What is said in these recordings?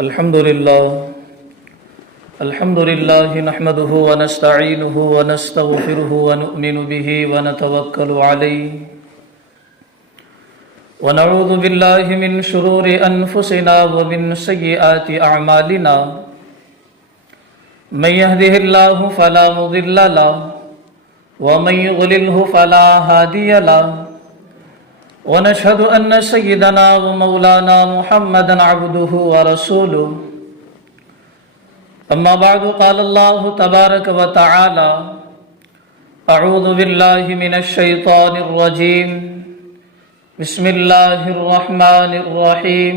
الحمد لله نحمده ونستعينه ونستغفره ونؤمن به ونتوكل عليه ونعوذ بالله من شرور أنفسنا ومن سيئات أعمالنا من يهده الله فلا مضل له ومن يضلله فلا هادي له ونشهد أن سيدنا ومولانا محمدا عبده ورسوله أما بعد قال الله تبارك وتعالى أعوذ بالله من الشيطان الرجيم بسم الله الرحمن الرحيم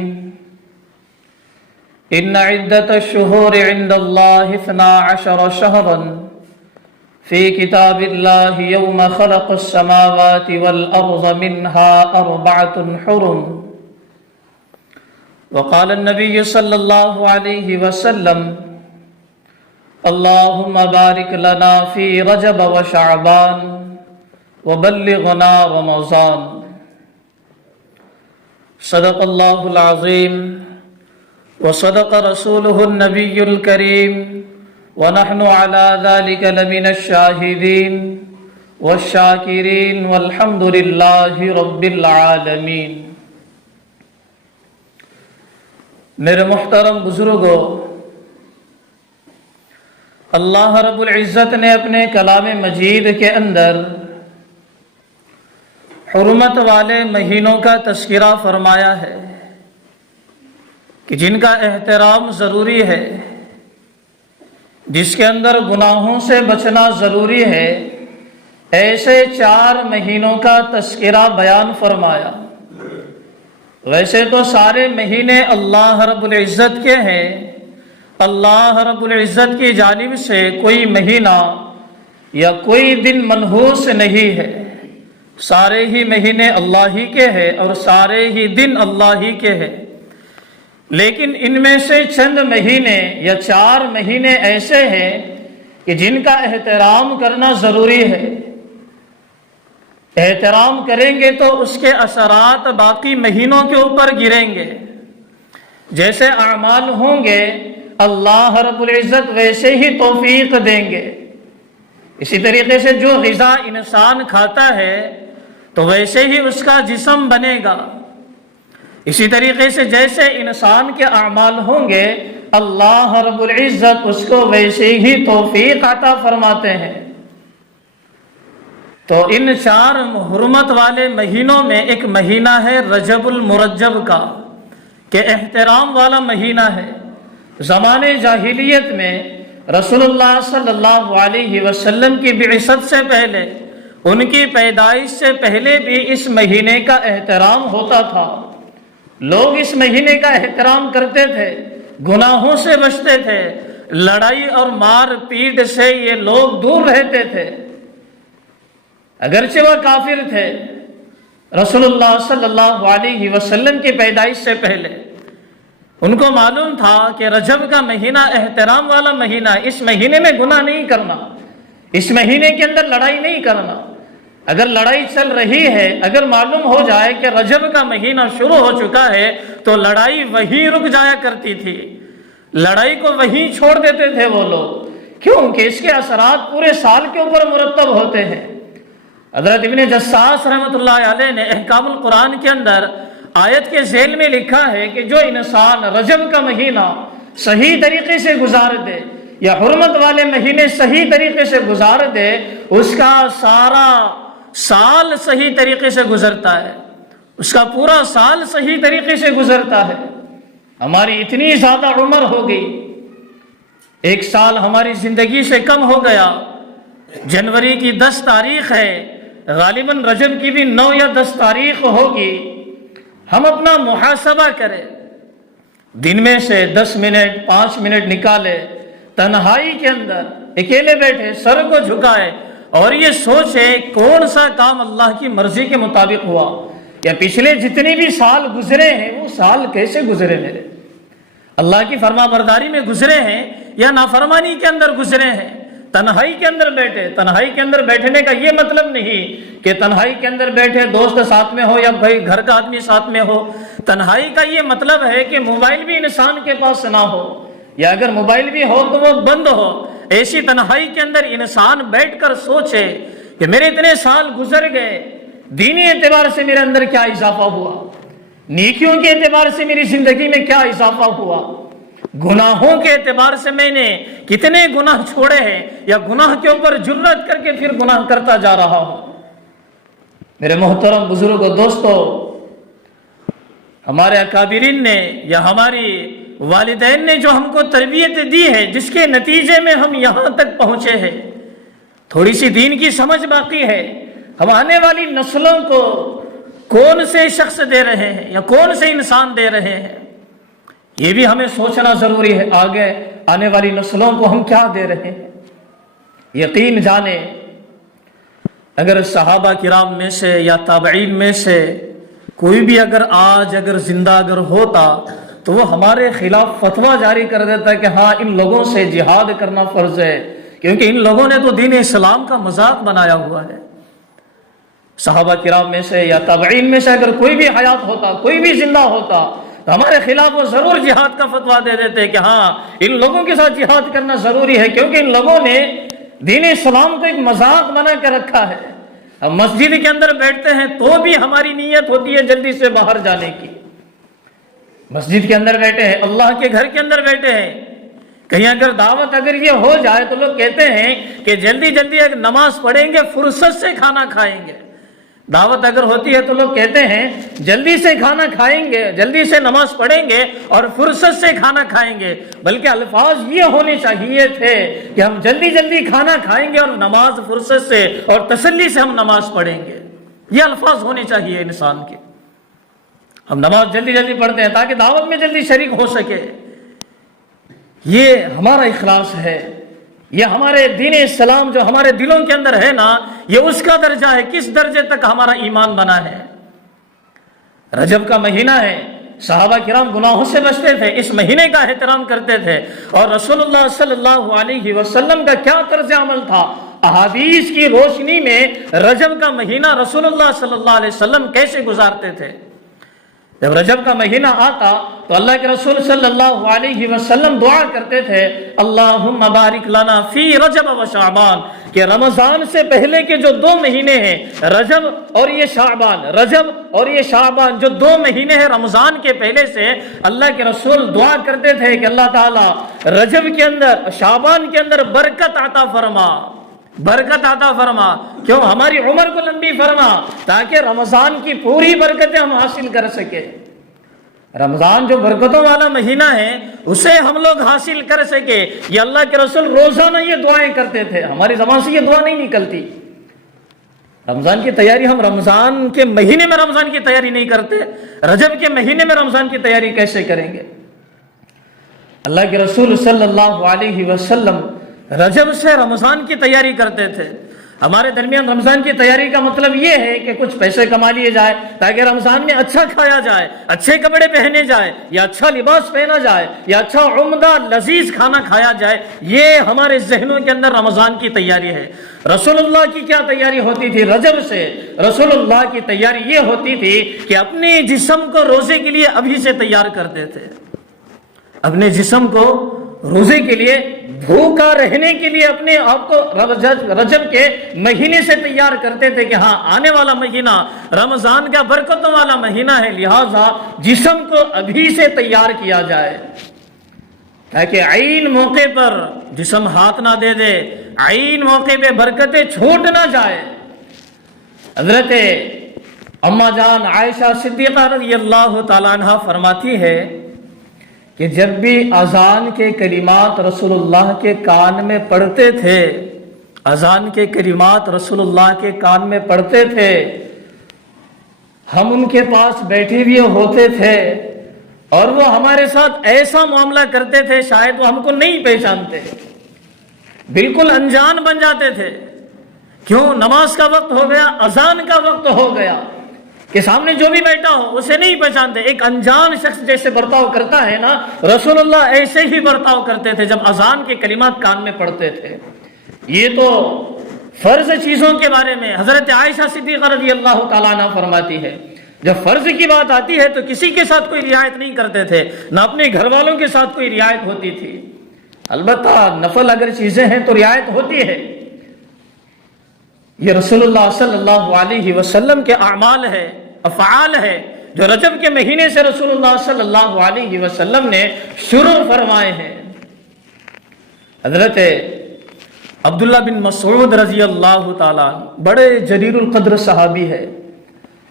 إن عدة الشهور عند الله 12 شهرا في كتاب الله يوم خلق السماوات والأرض منها 4 حرم وقال النبي صلى الله عليه وسلم اللهم بارك لنا في رجب وشعبان وبلغنا رمضان صدق الله العظيم وصدق رسوله النبي الكريم ونحن على ذلك لمن الشاهدين والشاكرين والحمد لله رب العالمين۔ میرے محترم بزرگوں، اللہ رب العزت نے اپنے کلام مجید کے اندر حرمت والے مہینوں کا تذکرہ فرمایا ہے کہ جن کا احترام ضروری ہے، جس کے اندر گناہوں سے بچنا ضروری ہے، ایسے 4 مہینوں کا تذکرہ بیان فرمایا۔ ویسے تو سارے مہینے اللہ رب العزت کے ہیں، اللہ رب العزت کی جانب سے کوئی مہینہ یا کوئی دن منحوس نہیں ہے، سارے ہی مہینے اللہ ہی کے ہیں اور سارے ہی دن اللہ ہی کے ہیں، لیکن ان میں سے چند مہینے یا 4 مہینے ایسے ہیں کہ جن کا احترام کرنا ضروری ہے۔ احترام کریں گے تو اس کے اثرات باقی مہینوں کے اوپر گریں گے، جیسے اعمال ہوں گے اللہ رب العزت ویسے ہی توفیق دیں گے۔ اسی طریقے سے جو غذا انسان کھاتا ہے تو ویسے ہی اس کا جسم بنے گا، اسی طریقے سے جیسے انسان کے اعمال ہوں گے اللہ رب العزت اس کو ویسے ہی توفیق عطا فرماتے ہیں۔ تو ان 4 حرمت والے مہینوں میں ایک مہینہ ہے رجب المرجب کا، کہ احترام والا مہینہ ہے۔ زمانے جاہلیت میں رسول اللہ صلی اللہ علیہ وسلم کی بعثت سے پہلے، ان کی پیدائش سے پہلے بھی اس مہینے کا احترام ہوتا تھا۔ لوگ اس مہینے کا احترام کرتے تھے، گناہوں سے بچتے تھے، لڑائی اور مار پیٹ سے یہ لوگ دور رہتے تھے، اگرچہ وہ کافر تھے۔ رسول اللہ صلی اللہ علیہ وسلم کی پیدائش سے پہلے ان کو معلوم تھا کہ رجب کا مہینہ احترام والا مہینہ ہے، اس مہینے میں گناہ نہیں کرنا، اس مہینے کے اندر لڑائی نہیں کرنا۔ اگر لڑائی چل رہی ہے، اگر معلوم ہو جائے کہ رجب کا مہینہ شروع ہو چکا ہے تو لڑائی وہیں رک جایا کرتی تھی، لڑائی کو وہیں چھوڑ دیتے تھے وہ لوگ، کیونکہ اس کے اثرات پورے سال کے اوپر مرتب ہوتے ہیں۔ حضرت ابن جساس رحمۃ اللہ علیہ نے احکام القرآن کے اندر آیت کے ذیل میں لکھا ہے کہ جو انسان رجب کا مہینہ صحیح طریقے سے گزار دے یا حرمت والے مہینے صحیح طریقے سے گزار دے، اس کا سارا سال صحیح طریقے سے گزرتا ہے، اس کا پورا سال صحیح طریقے سے گزرتا ہے۔ ہماری اتنی زیادہ عمر ہو گئی، 1 سال ہماری زندگی سے کم ہو گیا، جنوری کی 10 تاریخ ہے، غالباً رجب کی بھی 9 یا 10 تاریخ ہوگی۔ ہم اپنا محاسبہ کریں، دن میں سے 10 منٹ 5 منٹ نکالے، تنہائی کے اندر اکیلے بیٹھے، سر کو جھکائے اور یہ سوچے کون سا کام اللہ کی مرضی کے مطابق ہوا، یا پچھلے جتنے بھی سال گزرے ہیں وہ سال کیسے گزرے میرے، اللہ کی فرما برداری میں گزرے ہیں یا نافرمانی کے اندر گزرے ہیں۔ تنہائی کے اندر بیٹھے۔ تنہائی کے اندر بیٹھنے کا یہ مطلب نہیں کہ تنہائی کے اندر بیٹھے دوست ساتھ میں ہو یا بھائی گھر کا آدمی ساتھ میں ہو۔ تنہائی کا یہ مطلب ہے کہ موبائل بھی انسان کے پاس نہ ہو، یا اگر موبائل بھی ہو تو وہ بند ہو۔ ایسی تنہائی کے اندر انسان بیٹھ کر سوچے کہ میرے اتنے سال گزر گئے، دینی اعتبار سے میرے اندر کیا اضافہ ہوا، نیکیوں کے اعتبار سے میری زندگی میں کیا اضافہ ہوا، گناہوں کے اعتبار سے میں نے کتنے گناہ چھوڑے ہیں، یا گناہ کے اوپر جرأت کر کے پھر گناہ کرتا جا رہا ہوں۔ میرے محترم بزرگوں، دوستو، ہمارے اکابرین نے یا ہماری والدین نے جو ہم کو تربیت دی ہے، جس کے نتیجے میں ہم یہاں تک پہنچے ہیں، تھوڑی سی دین کی سمجھ باقی ہے۔ ہم آنے والی نسلوں کو کون سے شخص دے رہے ہیں یا کون سے انسان دے رہے ہیں، یہ بھی ہمیں سوچنا ضروری ہے۔ آگے آنے والی نسلوں کو ہم کیا دے رہے ہیں؟ یقین جانے، اگر صحابہ کرام میں سے یا تابعین میں سے کوئی بھی اگر زندہ اگر ہوتا تو وہ ہمارے خلاف فتویٰ جاری کر دیتا کہ ہاں ان لوگوں سے جہاد کرنا فرض ہے، کیونکہ ان لوگوں نے تو دین اسلام کا مذاق بنایا ہوا ہے۔ صحابہ کرام میں سے یا تابعین میں سے اگر کوئی بھی حیات ہوتا، کوئی بھی زندہ ہوتا، تو ہمارے خلاف وہ ضرور جہاد کا فتویٰ دے دیتے کہ ہاں ان لوگوں کے ساتھ جہاد کرنا ضروری ہے، کیونکہ ان لوگوں نے دین اسلام کو ایک مذاق بنا کے رکھا ہے۔ ہم مسجد کے اندر بیٹھتے ہیں تو بھی ہماری نیت ہوتی ہے جلدی سے باہر جانے کی۔ مسجد کے اندر بیٹھے ہیں، اللہ کے گھر کے اندر بیٹھے ہیں، کہیں اگر دعوت اگر یہ ہو جائے تو لوگ کہتے ہیں کہ جلدی جلدی ایک نماز پڑھیں گے، فرصت سے کھانا کھائیں گے۔ دعوت اگر ہوتی ہے تو لوگ کہتے ہیں جلدی سے کھانا کھائیں گے، جلدی سے نماز پڑھیں گے اور فرصت سے کھانا کھائیں گے، بلکہ الفاظ یہ ہونے چاہیے تھے کہ ہم جلدی جلدی کھانا کھائیں گے اور نماز فرصت سے اور تسلی سے ہم نماز پڑھیں گے۔ یہ الفاظ ہونے چاہیے انسان کے۔ ہم نماز جلدی جلدی پڑھتے ہیں تاکہ دعوت میں جلدی شریک ہو سکے۔ یہ ہمارا اخلاص ہے، یہ ہمارے دین اسلام جو ہمارے دلوں کے اندر ہے نا، یہ اس کا درجہ ہے، کس درجے تک ہمارا ایمان بنا ہے۔ رجب کا مہینہ ہے، صحابہ کرام گناہوں سے بچتے تھے، اس مہینے کا احترام کرتے تھے، اور رسول اللہ صلی اللہ علیہ وسلم کا کیا طرز عمل تھا، احادیث کی روشنی میں رجب کا مہینہ رسول اللہ صلی اللہ علیہ وسلم کیسے گزارتے تھے۔ جب رجب کا مہینہ آتا تو اللہ کے رسول صلی اللہ علیہ وسلم دعا کرتے تھے، اللہم بارک لنا فی رجب و شعبان، کہ رمضان سے پہلے کے جو 2 مہینے ہیں، رجب اور یہ شعبان، رجب اور یہ شعبان جو 2 مہینے ہیں رمضان کے پہلے سے، اللہ کے رسول دعا کرتے تھے کہ اللہ تعالیٰ رجب کے اندر، شعبان کے اندر برکت عطا فرما، برکت عطا فرما، کیوں؟ ہماری عمر کو لمبی فرما، تاکہ رمضان کی پوری برکتیں ہم حاصل کر سکے۔ رمضان جو برکتوں والا مہینہ ہے اسے ہم لوگ حاصل کر سکے، یہ اللہ کے رسول روزانہ یہ دعائیں کرتے تھے، ہماری زبان سے یہ دعا نہیں نکلتی۔ رمضان کی تیاری ہم رمضان کے مہینے میں رمضان کی تیاری نہیں کرتے، رجب کے مہینے میں رمضان کی تیاری کیسے کریں گے؟ اللہ کے رسول صلی اللہ علیہ وسلم رجب سے رمضان کی تیاری کرتے تھے۔ ہمارے درمیان رمضان کی تیاری کا مطلب یہ ہے کہ کچھ پیسے کما لیے جائے تاکہ رمضان میں اچھا کھایا جائے، اچھے کپڑے پہنے جائے، یا اچھا لباس پہنا جائے، یا اچھا عمدہ لذیذ کھانا کھایا جائے۔ یہ ہمارے ذہنوں کے اندر رمضان کی تیاری ہے۔ رسول اللہ کی کیا تیاری ہوتی تھی رجب سے؟ رسول اللہ کی تیاری یہ ہوتی تھی کہ اپنے جسم کو روزے کے لیے ابھی سے تیار کرتے تھے، اپنے جسم کو روزے کے لیے، بھوکا رہنے کے لیے اپنے آپ کو رجب کے مہینے سے تیار کرتے تھے کہ ہاں آنے والا مہینہ رمضان کا برکتوں والا مہینہ ہے، لہٰذا جسم کو ابھی سے تیار کیا جائے تاکہ عین موقع پر جسم ہاتھ نہ دے دے، عین موقع پہ برکتیں چھوٹ نہ جائے۔ حضرت اما جان عائشہ صدیقہ رضی اللہ تعالیٰ عنہ فرماتی ہے کہ جب بھی اذان کے کلمات رسول اللہ کے کان میں پڑھتے تھے، اذان کے کلمات رسول اللہ کے کان میں پڑھتے تھے، ہم ان کے پاس بیٹھے ہوئے ہوتے تھے اور وہ ہمارے ساتھ ایسا معاملہ کرتے تھے شاید وہ ہم کو نہیں پہچانتے، بالکل انجان بن جاتے تھے۔ کیوں؟ نماز کا وقت ہو گیا، اذان کا وقت ہو گیا، کہ سامنے جو بھی بیٹھا ہو اسے نہیں پہچانتے، ایک انجان شخص جیسے برتاؤ کرتا ہے نا، رسول اللہ ایسے ہی برتاؤ کرتے تھے جب اذان کے کلمات کان میں پڑھتے تھے۔ یہ تو فرض چیزوں کے بارے میں حضرت عائشہ صدیقہ رضی اللہ تعالیٰ عنہ فرماتی ہے، جب فرض کی بات آتی ہے تو کسی کے ساتھ کوئی رعایت نہیں کرتے تھے، نہ اپنے گھر والوں کے ساتھ کوئی رعایت ہوتی تھی۔ البتہ نفل اگر چیزیں ہیں تو رعایت ہوتی ہے۔ یہ رسول اللہ صلی اللہ علیہ وسلم کے اعمال ہے، افعال ہے، جو رجب کے مہینے سے رسول اللہ صلی اللہ علیہ وسلم نے شروع فرمائے ہیں۔ حضرت عبداللہ بن مسعود رضی اللہ تعالیٰ بڑے جلیل القدر صحابی ہے،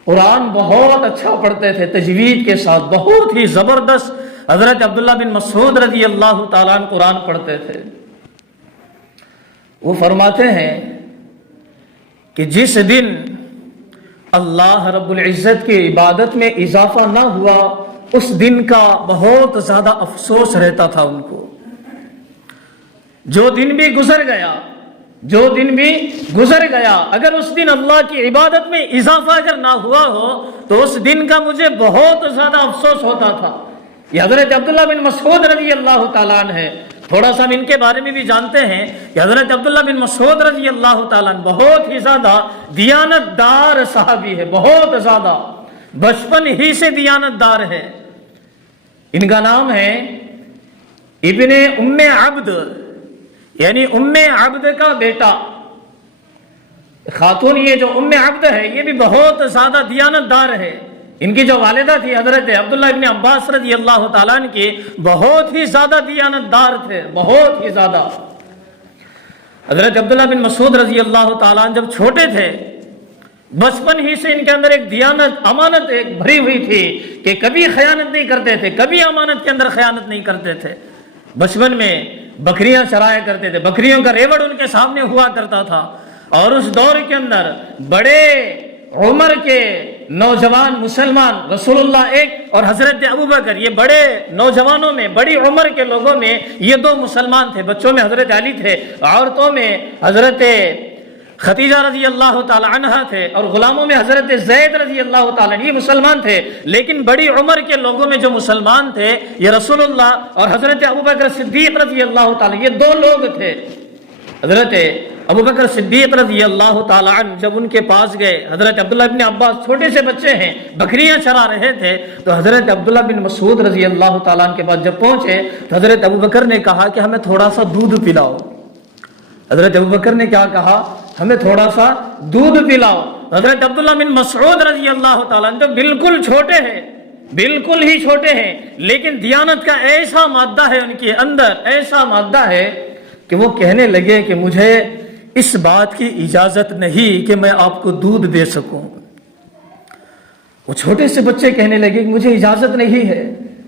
قرآن بہت اچھا پڑھتے تھے، تجوید کے ساتھ بہت ہی زبردست حضرت عبداللہ بن مسعود رضی اللہ تعالیٰ عنہ قرآن پڑھتے تھے۔ وہ فرماتے ہیں کہ جس دن اللہ رب العزت کی عبادت میں اضافہ نہ ہوا اس دن کا بہت زیادہ افسوس رہتا تھا ان کو۔ جو دن بھی گزر گیا اگر اس دن اللہ کی عبادت میں اضافہ اگر نہ ہوا ہو تو اس دن کا مجھے بہت زیادہ افسوس ہوتا تھا۔ یہ حضرت عبداللہ بن مسعود رضی اللہ تعالیٰ عنہ ہے۔ تھوڑا سا ہم ان کے بارے میں بھی جانتے ہیں کہ حضرت عبداللہ بن مسعود رضی اللہ تعالیٰ عنہ بہت ہی زیادہ دیانت دار صحابی ہے، بہت زیادہ، بچپن ہی سے دیانت دار ہے۔ ان کا نام ہے ابن ام عبد، یعنی ام عبد کا بیٹا۔ خاتون یہ جو ام عبد ہے یہ بھی بہت زیادہ دیانت دار ہے۔ ان کی جو والدہ تھی حضرت عبداللہ ابن عباس رضی اللہ تعالیٰ عنہ کی بہت ہی زیادہ دیانت دار تھے، بہت ہی زیادہ۔ حضرت عبداللہ بن مسعود رضی اللہ تعالیٰ عنہ جب چھوٹے تھے بچپن ہی سے ان کے اندر ایک دیانت، امانت ایک بھری ہوئی تھی کہ کبھی خیانت نہیں کرتے تھے، کبھی امانت کے اندر خیانت نہیں کرتے تھے۔ بچپن میں بکریاں چرایا کرتے تھے، بکریوں کا ریوڑ ان کے سامنے ہوا کرتا تھا، اور اس دور کے اندر بڑے عمر کے نوجوان مسلمان رسول اللہ ایک اور حضرت ابوبکر، یہ بڑے نوجوانوں میں، بڑی عمر کے لوگوں میں یہ دو مسلمان تھے۔ بچوں میں حضرت علی تھے، عورتوں میں حضرت خدیجہ رضی اللہ تعالی عنہ تھے، اور غلاموں میں حضرت زید رضی اللہ تعالی عنہ، یہ مسلمان تھے۔ لیکن بڑی عمر کے لوگوں میں جو مسلمان تھے یہ رسول اللہ اور حضرت ابوبکر صدیق رضی اللہ تعالی، یہ دو لوگ تھے۔ حضرت ابوبکر صدیق رضی اللہ تعالی عنہ جب ان کے پاس گئے، حضرت عبداللہ بن عباس چھوٹے سے بچے ہیں، بکریاں چرا رہے تھے، تو حضرت عبداللہ بن مسعود رضی اللہ تعالی عنہ کے پاس جب پہنچے تو حضرت ابوبکر نے کہا کہ ہمیں تھوڑا سا دودھ پلاؤ۔ حضرت ابوبکر نے کیا کہا؟ ہمیں تھوڑا سا دودھ پلاؤ۔ حضرت عبداللہ بن مسعود رضی اللہ تعالیٰ عنہ جو بالکل چھوٹے ہیں، بالکل ہی چھوٹے ہیں، لیکن دیانت کا ایسا مادہ ہے ان کے اندر، ایسا مادہ ہے کہ وہ کہنے لگے کہ مجھے اس بات کی اجازت نہیں کہ میں آپ کو دودھ دے سکوں۔ وہ چھوٹے سے بچے کہنے لگے کہ مجھے اجازت نہیں ہے،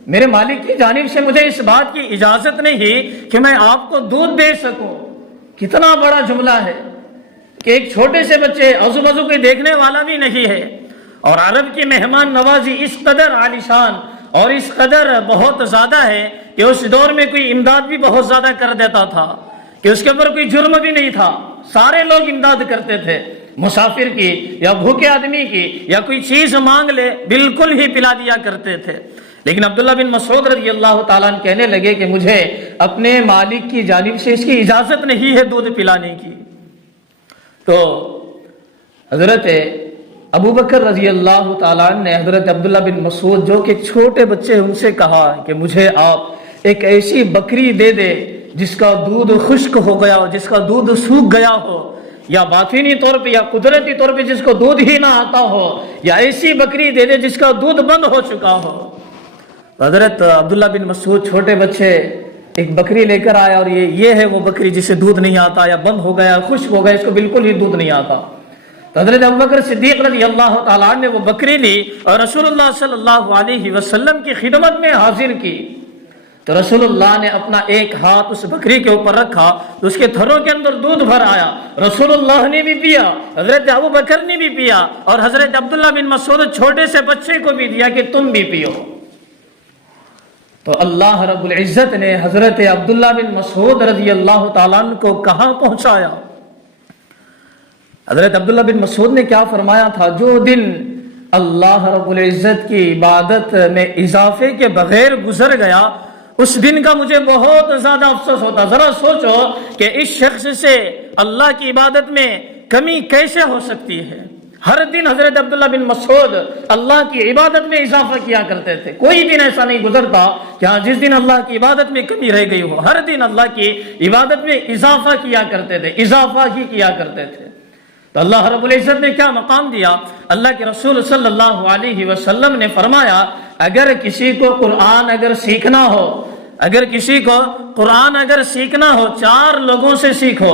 میرے مالک کی جانب سے مجھے اس بات کی اجازت نہیں کہ میں آپ کو دودھ دے سکوں۔ کتنا بڑا جملہ ہے کہ ایک چھوٹے سے بچے، عزو بزو کوئی دیکھنے والا بھی نہیں ہے، اور عرب کی مہمان نوازی اس قدر عالیشان اور اس قدر بہت زیادہ ہے کہ اس دور میں کوئی امداد بھی بہت زیادہ کر دیتا تھا، کہ اس کے اوپر کوئی جرم بھی نہیں تھا، سارے لوگ امداد کرتے تھے، مسافر کی یا بھوکے آدمی کی یا کوئی چیز مانگ لے بالکل ہی پلا دیا کرتے تھے۔ لیکن عبداللہ بن مسعود رضی اللہ تعالیٰ عنہ کہنے لگے کہ مجھے اپنے مالک کی جانب سے اس کی اجازت نہیں ہے دودھ پلانے کی۔ تو حضرت ابوبکر رضی اللہ تعالیٰ عنہ نے حضرت عبداللہ بن مسعود جو کہ چھوٹے بچے ان سے کہا کہ مجھے آپ ایک ایسی بکری دے دے جس کا دودھ خشک ہو گیا ہو، جس کا دودھ سوکھ گیا ہو، یا باطنی طور پہ یا قدرتی طور پہ جس کو دودھ ہی نہ آتا ہو، یا ایسی بکری دے دے جس کا دودھ بند ہو چکا ہو۔ حضرت عبداللہ بن مسعود چھوٹے بچے ایک بکری لے کر آیا، اور یہ ہے وہ بکری جسے دودھ نہیں آتا، یا بند ہو گیا، خشک ہو گیا، اس کو بالکل ہی دودھ نہیں آتا۔ تو حضرت ابوبکر صدیق رضی اللہ تعالیٰ عنہ نے وہ بکری لی اور رسول اللہ صلی اللہ علیہ وسلم کی خدمت میں حاضر کی۔ تو رسول اللہ نے اپنا ایک ہاتھ اس بکری کے اوپر رکھا تو اس کے تھروں کے اندر دودھ بھر آیا، رسول اللہ نے بھی پیا، حضرت ابوبکر نے بھی پیا، اور حضرت عبداللہ بن مسعود چھوٹے سے بچے کو بھی دیا کہ تم بھی پیو۔ تو اللہ رب العزت نے حضرت عبداللہ بن مسعود رضی اللہ تعالیٰ عنہ کو کہاں پہنچایا؟ حضرت عبداللہ بن مسعود نے کیا فرمایا تھا؟ جو دن اللہ رب العزت کی عبادت میں اضافے کے بغیر گزر گیا اس دن کا مجھے بہت زیادہ افسوس ہوتا۔ ذرا سوچو کہ اس شخص سے اللہ کی عبادت میں کمی کیسے ہو سکتی ہے؟ ہر دن حضرت عبداللہ بن مسعود اللہ کی عبادت میں اضافہ کیا کرتے تھے. کوئی دن ایسا نہیں گزرتا کہ جس دن اللہ کی عبادت میں کمی رہ گئی ہو. ہر دن اللہ کی عبادت میں اضافہ کیا کرتے تھے، اضافہ ہی کیا کرتے تھے. تو اللہ رب العزت نے کیا مقام دیا؟ اللہ کے رسول صلی اللہ علیہ وسلم نے فرمایا اگر کسی کو قرآن اگر سیکھنا ہو، اگر کسی کو قرآن اگر سیکھنا ہو، 4 لوگوں سے سیکھو،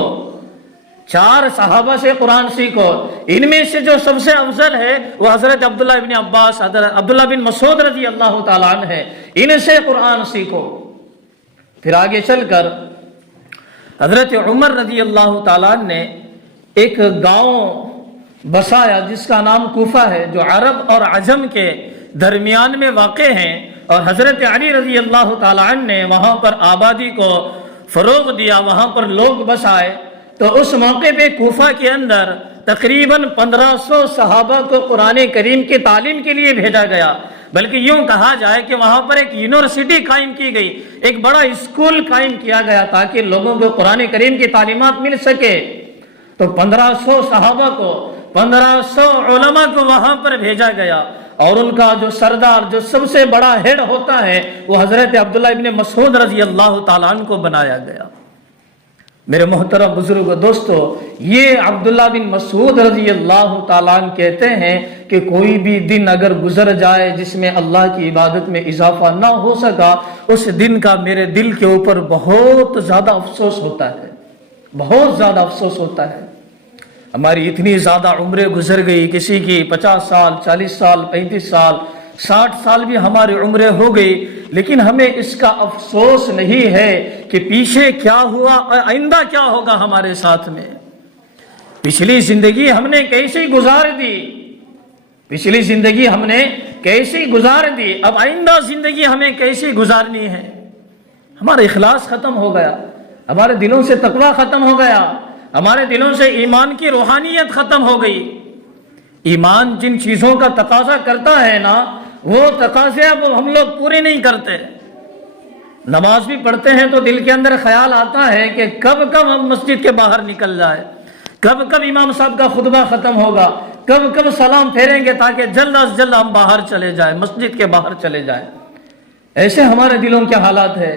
4 صحابہ سے قرآن سیکھو. ان میں سے جو سب سے افضل ہے وہ حضرت عبداللہ بن عباس، عبداللہ بن مسعود رضی اللہ تعالیٰ عنہ ہے. ان سے قرآن سیکھو. پھر آگے چل کر حضرت عمر رضی اللہ تعالیٰ عنہ نے ایک گاؤں بسایا جس کا نام کوفہ ہے، جو عرب اور عجم کے درمیان میں واقع ہیں. اور حضرت علی رضی اللہ تعالیٰ عنہ نے وہاں پر آبادی کو فروغ دیا، وہاں پر لوگ بسائے. تو اس موقع پہ کوفہ کے اندر تقریباً 1500 صحابہ کو قرآن کریم کی تعلیم کے لیے بھیجا گیا. بلکہ یوں کہا جائے کہ وہاں پر ایک یونیورسٹی قائم کی گئی، ایک بڑا اسکول قائم کیا گیا تاکہ لوگوں کو قرآن کریم کی تعلیمات مل سکے. تو 1500 صحابہ کو، 1500 علماء کو وہاں پر بھیجا گیا. اور ان کا جو سردار، جو سب سے بڑا ہیڈ ہوتا ہے، وہ حضرت عبداللہ ابن مسعود رضی اللہ تعالیٰ عنہ کو بنایا گیا. میرے محترم بزرگ دوستو، یہ عبداللہ بن مسعود رضی اللہ تعالیٰ عنہ کہتے ہیں کہ کوئی بھی دن اگر گزر جائے جس میں اللہ کی عبادت میں اضافہ نہ ہو سکا، اس دن کا میرے دل کے اوپر بہت زیادہ افسوس ہوتا ہے، بہت زیادہ افسوس ہوتا ہے. ہماری اتنی زیادہ عمریں گزر گئی، کسی کی 50 سال، 40 سال، 35 سال، 60 سال بھی ہماری عمریں ہو گئی، لیکن ہمیں اس کا افسوس نہیں ہے کہ پیچھے کیا ہوا اور آئندہ کیا ہوگا ہمارے ساتھ میں. پچھلی زندگی ہم نے کیسی گزار دی، پچھلی زندگی ہم نے کیسی گزار دی، اب آئندہ زندگی ہمیں کیسی گزارنی ہے. ہمارا اخلاص ختم ہو گیا، ہمارے دلوں سے تقوی ختم ہو گیا، ہمارے دلوں سے ایمان کی روحانیت ختم ہو گئی. ایمان جن چیزوں کا تقاضا کرتا ہے نا، وہ تقاضے اب ہم لوگ پورے نہیں کرتے. نماز بھی پڑھتے ہیں تو دل کے اندر خیال آتا ہے کہ کب کب ہم مسجد کے باہر نکل جائے، کب کب امام صاحب کا خطبہ ختم ہوگا، کب کب سلام پھیریں گے تاکہ جلد از جلد ہم باہر چلے جائیں، مسجد کے باہر چلے جائیں. ایسے ہمارے دلوں کے حالات ہے.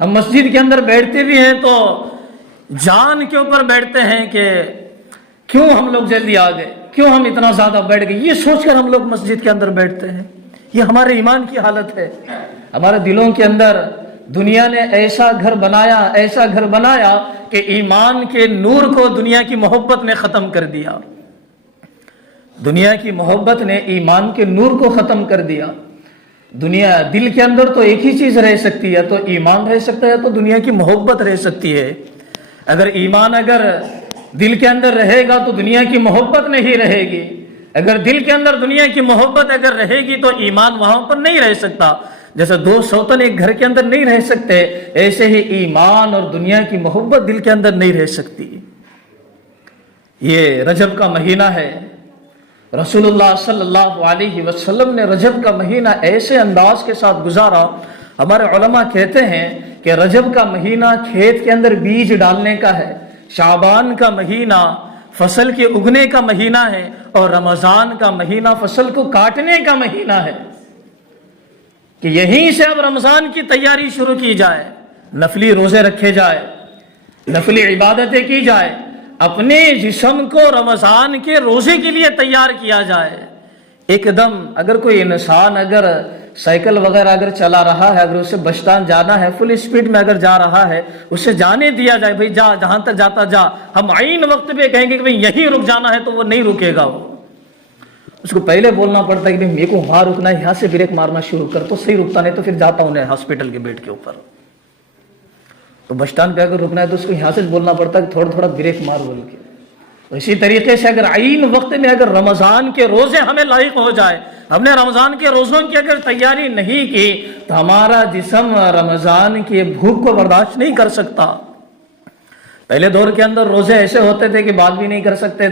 ہم مسجد کے اندر بیٹھتے بھی ہیں تو جان کے اوپر بیٹھتے ہیں کہ کیوں ہم لوگ جلدی آ گئے، کیوں ہم اتنا زیادہ بیٹھ گئے، یہ سوچ کر ہم لوگ مسجد کے اندر بیٹھتے ہیں. یہ ہمارے ایمان کی حالت ہے. ہمارے دلوں کے اندر دنیا نے ایسا گھر بنایا، ایسا گھر بنایا کہ ایمان کے نور کو دنیا کی محبت نے ختم کر دیا. دنیا کی محبت نے ایمان کے نور کو ختم کر دیا. دنیا دل کے اندر تو ایک ہی چیز رہ سکتی ہے، تو ایمان رہ سکتا ہے، تو دنیا کی محبت رہ سکتی ہے. اگر ایمان اگر دل کے اندر رہے گا تو دنیا کی محبت نہیں رہے گی. اگر دل کے اندر دنیا کی محبت اگر رہے گی تو ایمان وہاں پر نہیں رہ سکتا. جیسے 2 سوتن ایک گھر کے اندر نہیں رہ سکتے، ایسے ہی ایمان اور دنیا کی محبت دل کے اندر نہیں رہ سکتی. یہ رجب کا مہینہ ہے. رسول اللہ صلی اللہ علیہ وسلم نے رجب کا مہینہ ایسے انداز کے ساتھ گزارا. ہمارے علماء کہتے ہیں کہ رجب کا مہینہ کھیت کے اندر بیج ڈالنے کا ہے، شعبان کا مہینہ فصل کے اگنے کا مہینہ ہے، اور رمضان کا مہینہ فصل کو کاٹنے کا مہینہ ہے. کہ یہیں سے اب رمضان کی تیاری شروع کی جائے، نفلی روزے رکھے جائے، نفلی عبادتیں کی جائے، اپنے جسم کو رمضان کے روزے کے لیے تیار کیا جائے. ایک دم اگر کوئی انسان اگر سائیکل وغیرہ اگر چلا رہا ہے، اگر اسے بسٹان جانا ہے، فل اسپیڈ میں اگر جا رہا ہے، اسے جانے دیا جائے، بھائی جا، جہاں تک جاتا جا. ہم عین وقت پہ کہیں گے کہ بھائی یہیں رک جانا ہے، تو وہ نہیں رکے گا. وہ اس کو پہلے بولنا پڑتا ہے کہ میرے کو وہاں رکنا ہے، یہاں سے بریک مارنا شروع کر، تو صحیح رکتا، نہیں تو پھر جاتا ہوں ہاسپٹل کے بیڈ کے اوپر. تو بس اسٹینڈ پہ اگر رکنا ہے تو اس کو یہاں سے بولنا پڑتا ہے کہ تھوڑا تھوڑا بریک مار بول کے. اسی طریقے سے اگر عین وقت میں اگر رمضان کے روزے ہمیں لاحق ہو جائے، ہم نے رمضان کے روزوں کی اگر تیاری نہیں کی، تو ہمارا جسم رمضان کی بھوک کو برداشت نہیں کر سکتا. پہلے دور کے اندر روزے ایسے ہوتے تھے کہ بات بھی نہیں کر سکتے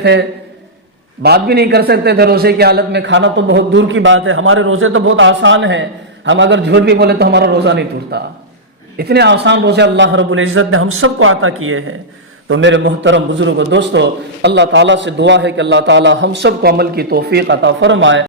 تھے، روزے کی حالت میں. کھانا تو بہت دور کی بات ہے، ہمارے روزے تو بہت آسان ہیں. ہم اگر جھوٹ بھی بولے تو ہمارا روزہ نہیں ٹوٹتا. اتنے آسان روزے اللہ رب العزت نے ہم سب کو عطا کیے ہیں. تو میرے محترم بزرگوں دوستو، اللہ تعالیٰ سے دعا ہے کہ اللہ تعالیٰ ہم سب کو عمل کی توفیق عطا فرمائے۔